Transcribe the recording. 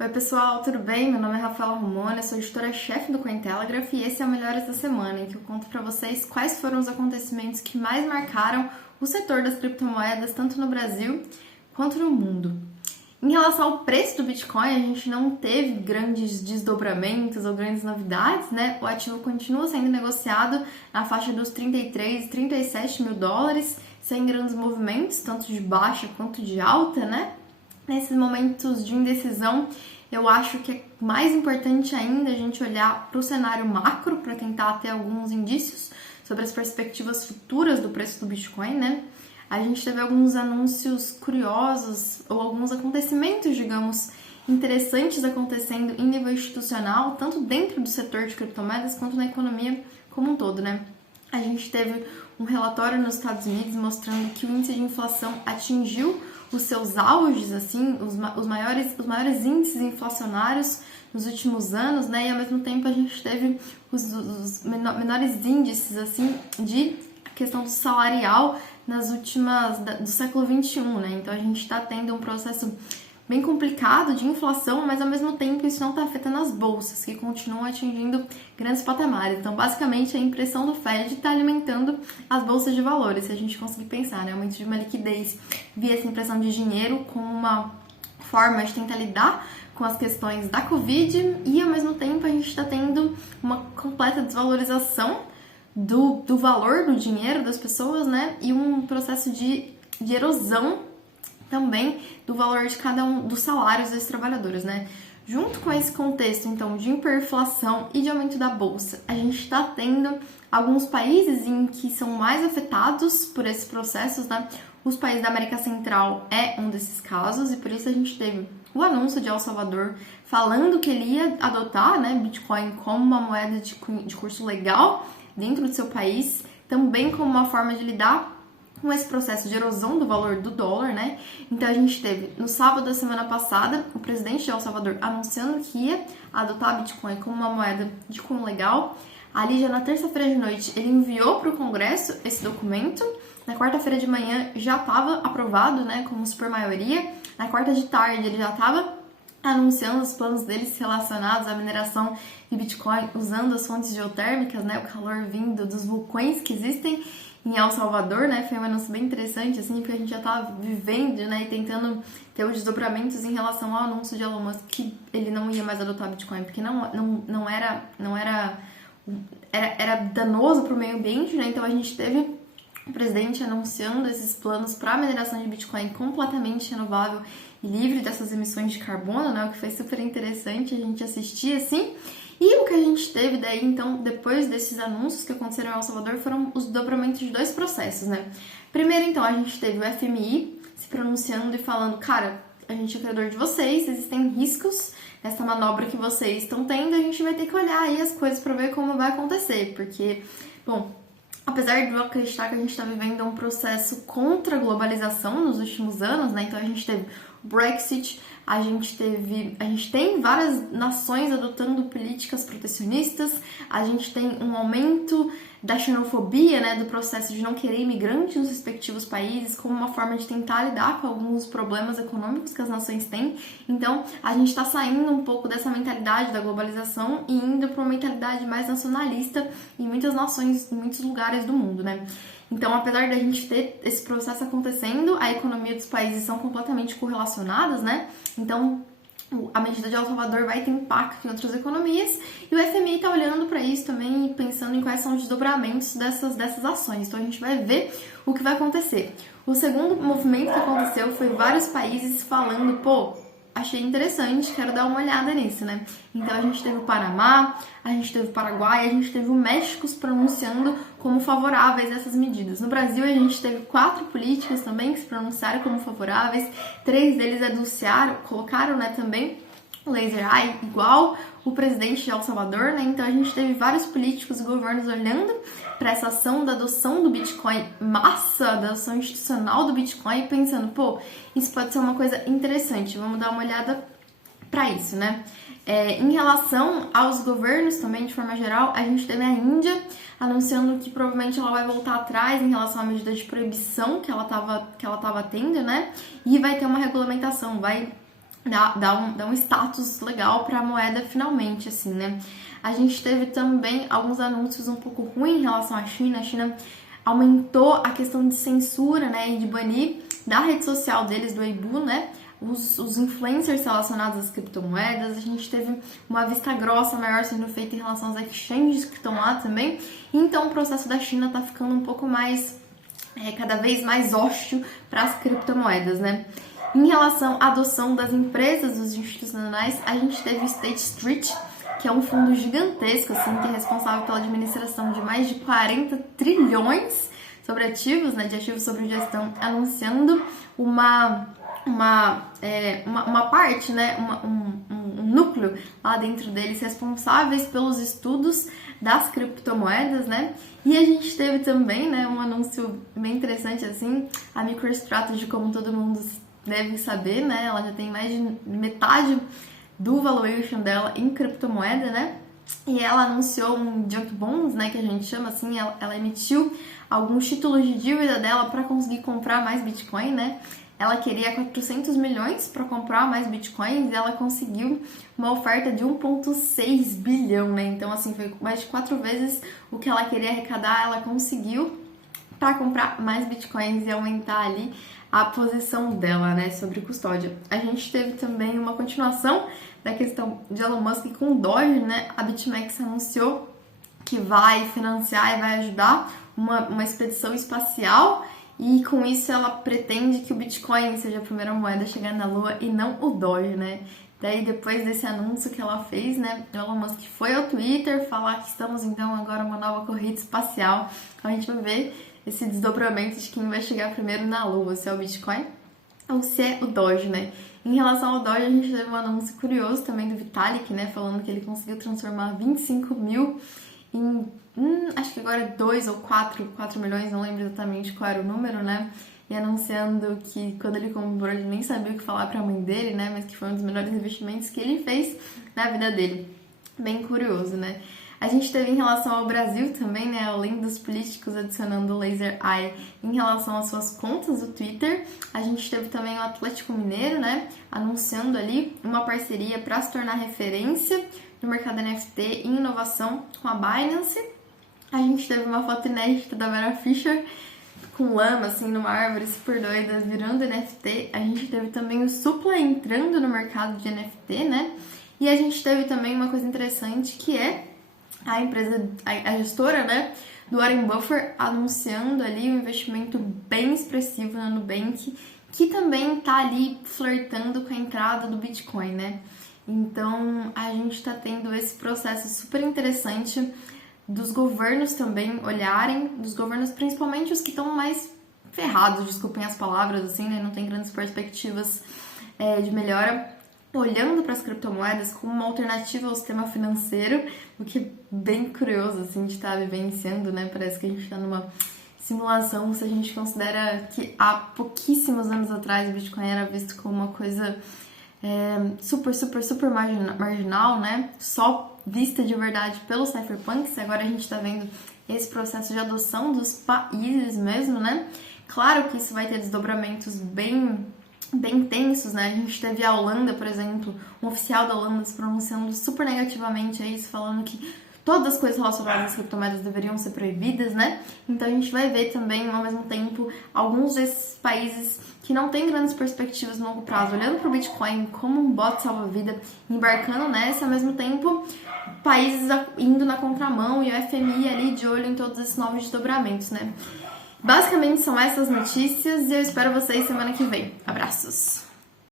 Oi pessoal, tudo bem? Meu nome é Rafaela Romona, sou editora-chefe do Cointelegraph e esse é o Melhores da Semana, em que eu conto para vocês quais foram os acontecimentos que mais marcaram o setor das criptomoedas, tanto no Brasil quanto no mundo. Em relação ao preço do Bitcoin, a gente não teve grandes desdobramentos ou grandes novidades, né? O ativo continua sendo negociado na faixa dos 33 e 37 mil dólares, sem grandes movimentos, tanto de baixa quanto de alta, né? Nesses momentos de indecisão, eu acho que é mais importante ainda a gente olhar para o cenário macro para tentar ter alguns indícios sobre as perspectivas futuras do preço do Bitcoin, né? A gente teve alguns anúncios curiosos ou alguns acontecimentos, digamos, interessantes acontecendo em nível institucional, tanto dentro do setor de criptomoedas quanto na economia como um todo, né? A gente teve um relatório nos Estados Unidos mostrando que o índice de inflação atingiu os seus auges, assim, os maiores índices inflacionários nos últimos anos, né? E ao mesmo tempo a gente teve os menores índices, assim, de questão do salarial do século XXI, né? Então a gente está tendo um processo bem complicado de inflação, mas ao mesmo tempo isso não está afetando as bolsas, que continuam atingindo grandes patamares. Então, basicamente, a impressão do Fed está alimentando as bolsas de valores, se a gente conseguir pensar, né? Aumento de uma liquidez via essa impressão de dinheiro como uma forma de tentar lidar com as questões da Covid e, ao mesmo tempo, a gente está tendo uma completa desvalorização do valor do dinheiro das pessoas, né? E um processo de erosão também do valor de cada um dos salários desses trabalhadores, né? Junto com esse contexto, então, de hiperinflação e de aumento da bolsa, a gente está tendo alguns países em que são mais afetados por esses processos, né? Os países da América Central é um desses casos e por isso a gente teve o anúncio de El Salvador falando que ele ia adotar, né, Bitcoin como uma moeda de curso legal dentro do seu país, também como uma forma de lidar com esse processo de erosão do valor do dólar, né? Então a gente teve no sábado da semana passada o presidente de El Salvador anunciando que ia adotar Bitcoin como uma moeda de cunho legal. Ali já na terça-feira de noite ele enviou para o Congresso esse documento. Na quarta-feira de manhã já estava aprovado, né, como supermaioria. Na quarta de tarde ele já estava anunciando os planos deles relacionados à mineração de Bitcoin usando as fontes geotérmicas, né, o calor vindo dos vulcões que existem em El Salvador, né? Foi um anúncio bem interessante, assim, porque a gente já estava vivendo, né, e tentando ter os desdobramentos em relação ao anúncio de Elon Musk que ele não ia mais adotar Bitcoin, porque era danoso para o meio ambiente, né? Então a gente teve o presidente anunciando esses planos para a mineração de Bitcoin completamente renovável e livre dessas emissões de carbono, né? O que foi super interessante a gente assistir, assim. E o que a gente teve daí, então, depois desses anúncios que aconteceram em El Salvador, foram os dobramentos de dois processos, né? Primeiro, então, a gente teve o FMI se pronunciando e falando, cara, a gente é credor de vocês, existem riscos nessa manobra que vocês estão tendo, a gente vai ter que olhar aí as coisas para ver como vai acontecer, porque, bom, apesar de eu acreditar que a gente está vivendo um processo contra a globalização nos últimos anos, né? Então a gente teve o Brexit, a gente tem várias nações adotando políticas protecionistas, a gente tem um aumento da xenofobia, né, do processo de não querer imigrantes nos respectivos países como uma forma de tentar lidar com alguns problemas econômicos que as nações têm. Então, a gente está saindo um pouco dessa mentalidade da globalização e indo para uma mentalidade mais nacionalista em muitas nações, em muitos lugares do mundo, né? Então, apesar da gente ter esse processo acontecendo, a economia dos países são completamente correlacionadas, né? Então, a medida de El Salvador vai ter impacto em outras economias e o FMI está olhando para isso também e pensando em quais são os desdobramentos dessas ações. Então, a gente vai ver o que vai acontecer. O segundo movimento que aconteceu foi vários países falando, pô, achei interessante, quero dar uma olhada nisso, né? Então a gente teve o Panamá, a gente teve o Paraguai, a gente teve o México se pronunciando como favoráveis a essas medidas. No Brasil a gente teve 4 políticos também que se pronunciaram como favoráveis, 3 deles colocaram, né, também o laser eye igual o presidente de El Salvador, né? Então a gente teve vários políticos e governos olhando para essa ação da adoção do Bitcoin massa, da adoção institucional do Bitcoin e pensando, pô, isso pode ser uma coisa interessante, vamos dar uma olhada para isso, né? Em relação aos governos também, de forma geral, a gente teve a Índia anunciando que provavelmente ela vai voltar atrás em relação à medida de proibição que ela tava tendo, né? E vai ter uma regulamentação, vai dá um status legal para a moeda finalmente, assim, né? A gente teve também alguns anúncios um pouco ruins em relação à China. A China aumentou a questão de censura, né, e de banir da rede social deles, do Weibo, né, os influencers relacionados às criptomoedas. A gente teve uma vista grossa maior sendo feita em relação às exchanges que estão lá também. Então o processo da China está ficando um pouco mais, cada vez mais hostil para as criptomoedas, né? Em relação à adoção das empresas, dos institucionais, a gente teve o State Street, que é um fundo gigantesco, assim, que é responsável pela administração de mais de 40 trilhões sobre ativos, né, de ativos sobre gestão, anunciando uma parte, né, um núcleo lá dentro deles responsáveis pelos estudos das criptomoedas, né? E a gente teve também, né, um anúncio bem interessante, assim, a MicroStrategy, como todo mundo deve saber, né, ela já tem mais de metade do valuation dela em criptomoeda, né? E ela anunciou um junk bonds, né, que a gente chama assim, ela emitiu alguns títulos de dívida dela para conseguir comprar mais Bitcoin, né? Ela queria 400 milhões para comprar mais Bitcoins e ela conseguiu uma oferta de 1,6 bilhão, né? Então, assim, foi mais de 4 vezes o que ela queria arrecadar, ela conseguiu para comprar mais Bitcoins e aumentar ali a posição dela, né, sobre custódia. A gente teve também uma continuação da questão de Elon Musk com o Doge, né? A BitMEX anunciou que vai financiar e vai ajudar uma expedição espacial e com isso ela pretende que o Bitcoin seja a primeira moeda a chegar na Lua e não o Doge, né? Daí, depois desse anúncio que ela fez, né, Elon Musk foi ao Twitter falar que estamos, então, agora numa nova corrida espacial. Então, a gente vai ver esse desdobramento de quem vai chegar primeiro na Lua, se é o Bitcoin ou se é o Doge, né? Em relação ao Doge, a gente teve um anúncio curioso também do Vitalik, né, falando que ele conseguiu transformar 25 mil em, acho que agora 2 ou 4 milhões, não lembro exatamente qual era o número, né? E anunciando que quando ele comprou, ele nem sabia o que falar pra mãe dele, né? Mas que foi um dos melhores investimentos que ele fez na vida dele. Bem curioso, né? A gente teve em relação ao Brasil também, né? Além dos políticos adicionando o Laser Eye em relação às suas contas do Twitter, a gente teve também o Atlético Mineiro, né? Anunciando ali uma parceria para se tornar referência no mercado NFT em inovação com a Binance. A gente teve uma foto inédita da Vera Fischer com lama, assim, numa árvore super doida, virando NFT. A gente teve também o Supla entrando no mercado de NFT, né? E a gente teve também uma coisa interessante, que é a empresa, a gestora, né, do Warren Buffett anunciando ali um investimento bem expressivo na Nubank, que também tá ali flertando com a entrada do Bitcoin, né? Então, a gente tá tendo esse processo super interessante dos governos também olharem, dos governos principalmente os que estão mais ferrados, desculpem as palavras, assim, né, não tem grandes perspectivas de melhora, olhando para as criptomoedas como uma alternativa ao sistema financeiro, o que é bem curioso, assim, de estar vivenciando, né, parece que a gente está numa simulação, se a gente considera que há pouquíssimos anos atrás o Bitcoin era visto como uma coisa super marginal, né, só vista de verdade pelos cypherpunks. Agora a gente está vendo esse processo de adoção dos países mesmo, né? Claro que isso vai ter desdobramentos bem tensos, né? A gente teve a Holanda, por exemplo, um oficial da Holanda se pronunciando super negativamente a isso, falando que todas as coisas relacionadas às criptomoedas deveriam ser proibidas, né? Então a gente vai ver também, ao mesmo tempo, alguns desses países que não têm grandes perspectivas no longo prazo, olhando para o Bitcoin como um bote salva-vida, embarcando nessa, ao mesmo tempo, países indo na contramão e o FMI ali de olho em todos esses novos desdobramentos, né? Basicamente são essas notícias e eu espero vocês semana que vem. Abraços!